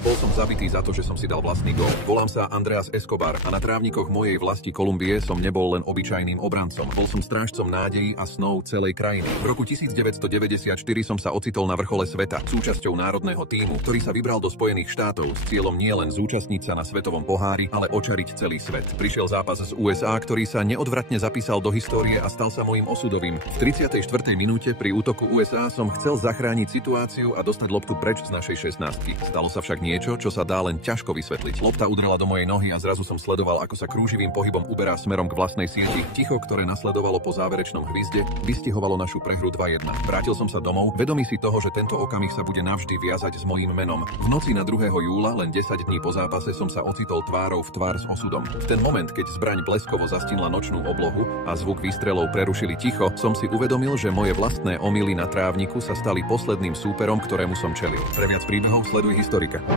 Bol som zabitý za to, že som si dal vlastný gól. Volám sa Andreas Escobar a na trávnikoch mojej vlasti Kolumbie som nebol len obyčajným obrancom. Bol som strážcom nádejí a snov celej krajiny. V roku 1994 som sa ocitol na vrchole sveta, súčasťou národného tímu, ktorý sa vybral do Spojených štátov s cieľom nielen zúčastniť sa na svetovom pohári, ale očariť celý svet. Prišiel zápas z USA, ktorý sa neodvratne zapísal do histórie a stal sa mojím osudovým. V 34. minúte pri útoku USA som chcel zachrániť situáciu a dostať loptu preč z našej 16. Stalo sa však niečo, čo sa dá len ťažko vysvetliť. Lopta udrela do mojej nohy a zrazu som sledoval, ako sa krúživým pohybom uberá smerom k vlastnej sieti. Ticho, ktoré nasledovalo po záverečnom hvizde, vystihovalo našu prehru 2-1. Vrátil som sa domov, vedomý si toho, že tento okamih sa bude navždy viazať s mojím menom. V noci na 2. júla, len 10 dní po zápase, som sa ocitol tvárou v tvár s osudom. V ten moment, keď zbraň bleskovo zastínla nočnú oblohu a zvuk výstrelov prerušili ticho, som si uvedomil, že moje vlastné omyly na trávniku sa stali posledným súperom, ktorému som čelil. Pre viac príbehov sleduj Historika.